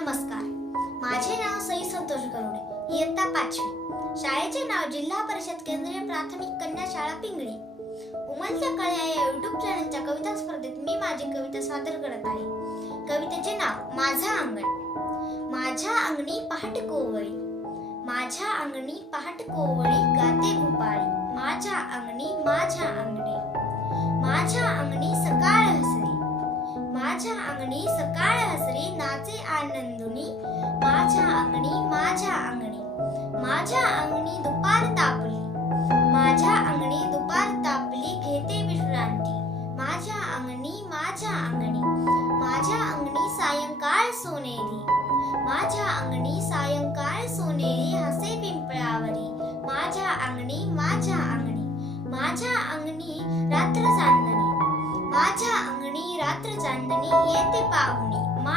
नमस्कार. माझे नाव सई संतोष गरुडे. इयत्ता पाचवी. शाळेचे नाव जिल्हा परिषद केंद्रीय प्राथमिक कन्या शाळा पिंगळी. उमलत्या कळ्या या युट्यूब चॅनलच्या कविता स्पर्धेत मी माझी कविता सादर करत आहे. कवितेचे नाव माझा अंगण. माझ्या अंगणी पहाट कोवळी. माझ्या अंगणी पहाट कोवळी गाते भूपाळी माझ्या अंगणी माझ्या अंगणी. माझ्या अंगणी सकाळ हसली. माझ्या अंगणी सकाळ माझे आनंदुनी माझ्या अंगणी माझ्या अंगणी. माझ्या अंगणी दुपार तापली. माझ्या अंगणी दुपार तापली घेते विश्रांती. माझ्या अंगणी माझ्या अंगणी. माझ्या अंगणी सायंकाळ सोनेरी. माझ्या अंगणी सायंकाळ सोनेरी हसे पिंपळावरी. माझ्या अंगणी माझ्या अंगणी. माझ्या अंगणी रात्र चांदणी. माझ्या अंगणी रात्र चांदणी येते पाहुणी.